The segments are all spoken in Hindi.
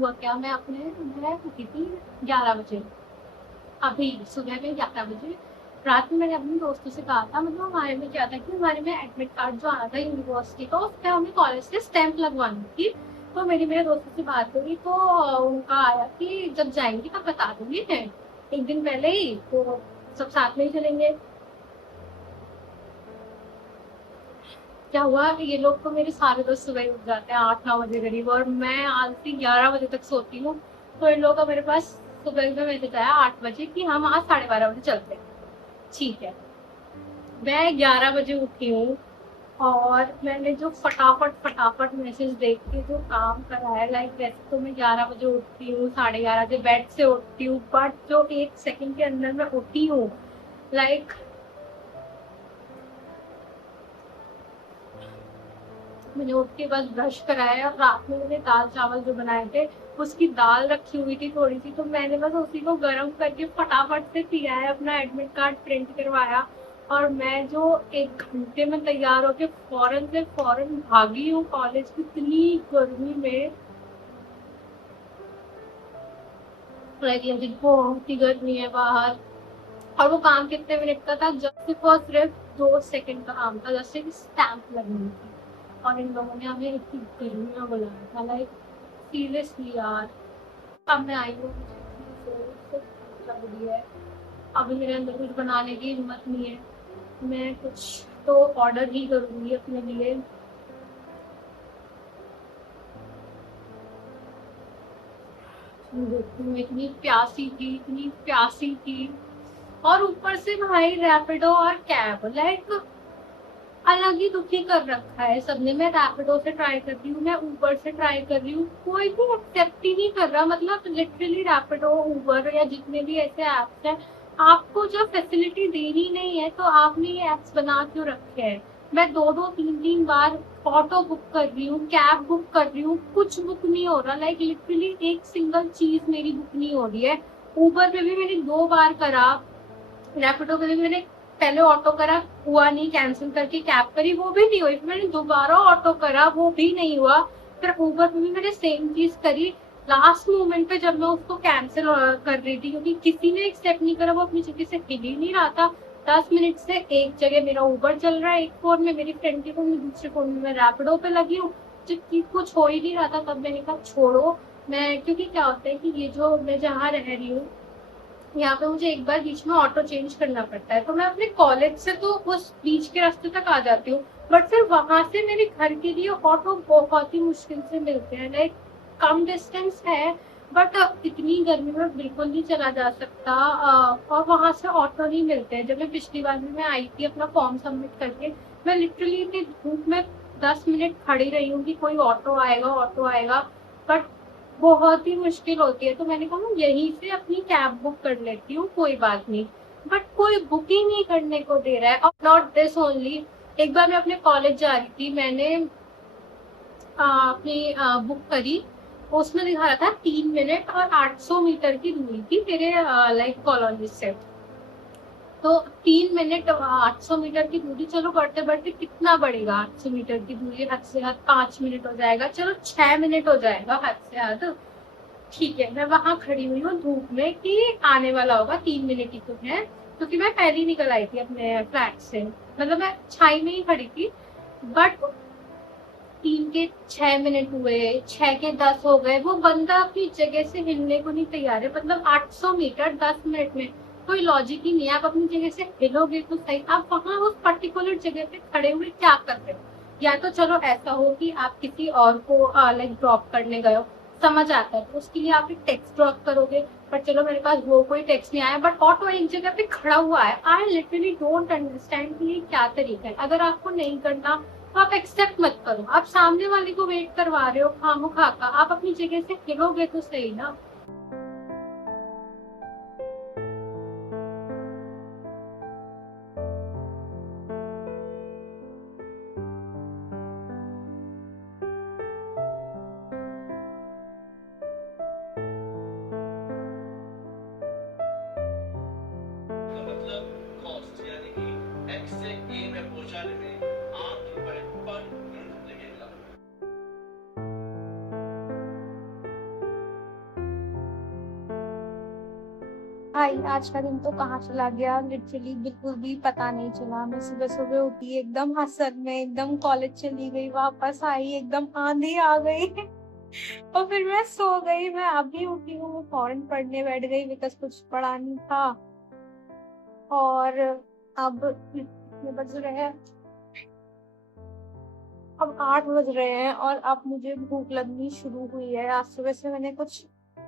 हुआ क्या, मैं उठी थी 11 बजे, अभी सुबह में 11 बजे। रात में मैंने अपने दोस्तों से कहा था, मतलब हमारे में क्या था कि हमारे में एडमिट कार्ड जो आना था यूनिवर्सिटी का, उस पर हमें कॉलेज से स्टैंप लगवानी थी। तो मेरी मेरे दोस्तों से बात हुई, तो उनका आया कि जब जाएंगी तब बता दूंगी मैं, एक दिन पहले ही, तो सब साथ में ही चलेंगे। क्या हुआ, ये लोग तो मेरे सारे दोस्त सुबह ही उठ जाते हैं 8-9 बजे करीब, और मैं आज से 11 बजे तक सोती हूँ। तो इन लोगों का मेरे पास सुबह में मैसेज आया 8 बजे कि हम आज 12:30 बजे चलते हैं। ठीक है, मैं 11 बजे उठी हूँ, और मैंने जो फटाफट फटाफट मैसेज देख के जो काम करा है, लाइक वैसे तो मैं 11 बजे उठती हूँ, 11:30 बजे बेड से उठती हूँ, बट जो 1 सेकंड के अंदर मैं उठी हूँ, लाइक मैंने उठ के बस ब्रश कराया, और रात में मैंने दाल चावल जो बनाए थे, उसकी दाल रखी हुई थी थोड़ी सी, तो मैंने बस उसी को गर्म करके फटाफट से पिया है, अपना एडमिट कार्ड प्रिंट करवाया। और मैं जो 1 घंटे में तैयार होके फौरन से फौरन भागी हूँ कॉलेज, इतनी गर्मी में, बहुत ही गर्मी है बाहर। और वो काम कितने मिनट का था, जस्ट सिर्फ और सिर्फ 2 सेकंड का काम था, जस्ट एक स्टैंप लगनी थी, और इन लोगों ने हमें इतनी गर्मी में बुलाया था, लाइक सीरियसली यार। अब मैं आई हूँ, मुझे इतनी जोर से भूख लग रही है, अभी मेरे अंदर कुछ बनाने की हिम्मत नहीं है, मैं कुछ तो ऑर्डर ही करूंगी अपने लिए। देखती हूँ, इतनी प्यासी थी, इतनी प्यासी थी, और ऊपर से भाई रैपिडो और कैब, लाइक अलग ही दुखी कर रखा है सबने। मैं रैपिडो से ट्राई कर रही हूँ, मैं ऊबर से ट्राई कर रही हूँ, कोई भी एक्सेप्ट ही नहीं कर रहा। मतलब लिटरली रैपिडो, ऊबर या जितने भी ऐसे ऐप्स हैं, आपको जो फैसिलिटी देनी नहीं है, तो आपने ये ऐप्स बना क्यों रखे हैं। मैं 2-2 3-3 बार ऑटो बुक कर रही हूँ, कैब बुक कर रही हूँ, कुछ बुक नहीं हो रहा, लाइक लिटरली एक सिंगल चीज मेरी बुक नहीं हो रही है। ऊबर पे भी मैंने 2 बार करा, रैपिडो पे भी मैंने पहले ऑटो करा, हुआ नहीं, कैंसिल करके कैब करी, वो भी नहीं हुई, फिर मैंने दोबारा ऑटो करा, वो भी नहीं हुआ, फिर ऊबर पे भी मैंने सेम चीज करी। लास्ट मोमेंट पे जब मैं उसको कैंसिल कर रही थी, क्योंकि किसी ने एक्सेप्ट नहीं करा, वो अपनी जगह से हिल ही नहीं रहा था। 10 मिनट से एक जगह मेरा ऊबर चल रहा है, एक फोन में मेरी फ्रेंड के फोन में, दूसरे फोन में मैं रैपिडो पे लगी हूँ, जबकि कुछ हो ही नहीं रहा था। तब मैंने कहा छोड़ो, मैं, क्योंकि क्या होता है कि ये जो मैं जहाँ रह रही हूँ, यहाँ पे मुझे एक बार बीच में ऑटो चेंज करना पड़ता है, तो मैं अपने कॉलेज से तो उस बीच के रास्ते तक आ जाती हूँ, बट फिर वहां से मेरे घर के लिए ऑटो बहुत ही मुश्किल से मिलते हैं, लाइक कम डिस्टेंस है, बट इतनी गर्मी में बिल्कुल नहीं चला जा सकता, और वहां से ऑटो नहीं मिलते हैं। जब मैं पिछली बार में मैं आई थी अपना फॉर्म सबमिट करके, मैं लिटरली इतनी धूप में 10 मिनट खड़ी रही हूँ कि कोई ऑटो आएगा, ऑटो आएगा, बट बहुत ही मुश्किल होती है। तो मैंने कहा मैं यहीं से अपनी कैब बुक कर लेती हूँ, कोई बात नहीं, बट कोई बुक ही नहीं करने को दे रहा है। और नॉट दिस ओनली, एक बार मैं अपने कॉलेज जा रही थी, मैंने अपनी बुक करी, उसमें दिखा रहा था 3 मिनट और 800 मीटर की दूरी थी मेरे लाइक कॉलोनी से। तो 3 मिनट 800 मीटर की दूरी, चलो बढ़ते बढ़ते कितना बढ़ेगा, 800 मीटर की दूरी हद से हद 5 मिनट हो जाएगा, चलो 6 मिनट हो जाएगा हद से हद। ठीक है, मैं वहां खड़ी हुई हूँ धूप में कि आने वाला होगा, 3 मिनट ही तो है, क्योंकि मैं पहले ही निकल आई थी अपने फ्लैट से, मतलब मैं छाई में ही खड़ी थी, बट 3 के 6 मिनट हुए, 6 के 10 हो गए, वो बंदा अपनी जगह से हिलने को नहीं तैयार है। मतलब 800 मीटर 10 मिनट में, कोई लॉजिक ही नहीं है। आप अपनी जगह से हिलोगे तो सही, आप वहां उस पर्टिकुलर जगह पे खड़े हुए क्या कर रहे हो। या तो चलो ऐसा हो कि आप किसी और को लाइक ड्रॉप करने गए हो, समझ आता है, तो उसके लिए आप एक टेक्स्ट ड्रॉप करोगे, पर चलो मेरे पास वो कोई टेक्स्ट नहीं आया, बट ऑटो एक जगह पे खड़ा हुआ है। आई लिटरली डोंट अंडरस्टैंड कि ये क्या तरीका है। अगर आपको नहीं करना तो आप एक्सेप्ट मत करो, आप सामने वाले को वेट करवा रहे हो खामोखा का, आप अपनी जगह से हिलोगे तो सही ना। का मतलब कॉस्ट यानी कि एक्स से ए में पहुंचाने में 8 रुपए पर यूनिट लगेगा। भाई आज का दिन तो कहाँ चला गया, लिटरली बिल्कुल भी पता नहीं चला। मैं सुबह सुबह उठी एकदम हसन में, एकदम कॉलेज चली गई, वापस आई एकदम आंधी आ गई और फिर मैं सो गई। मैं अभी उठी हूँ, मैं फौरन पढ़ने बैठ गई बिकॉज कुछ पढ़ा नहीं था। और अब कितने बज रहे हैं, अब 8 बज रहे हैं और अब मुझे भूख लगनी शुरू हुई है। आज सुबह से मैंने कुछ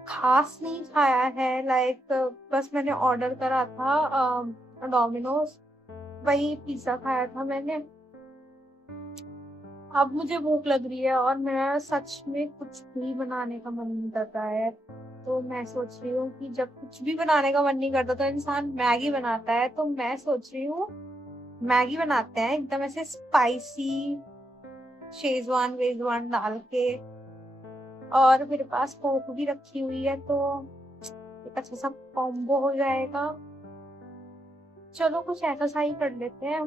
खास नहीं खाया है, लाइक बस मैंने ऑर्डर करा था डोमिनोज, वही पिज्जा खाया था मैंने। अब मुझे भूख लग रही है और मेरा सच में कुछ भी बनाने का मन नहीं करता है। तो मैं सोच रही हूँ कि जब कुछ भी बनाने का मन नहीं करता तो इंसान मैगी बनाता है। तो मैं सोच रही हूँ मैगी बनाते हैं एकदम ऐसे स्पाइसी, शेजवान वेजवान डाल के। और मेरे पास कोक भी रखी हुई है तो एक अच्छा सा कॉम्बो हो जाएगा। चलो कुछ ऐसा सा ही कर लेते हैं।